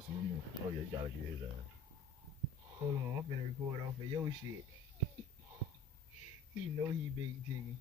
supposed to remove? Oh yeah, you gotta get his ass. Hold on, I'm finna record off of your shit. He know he bait chicken.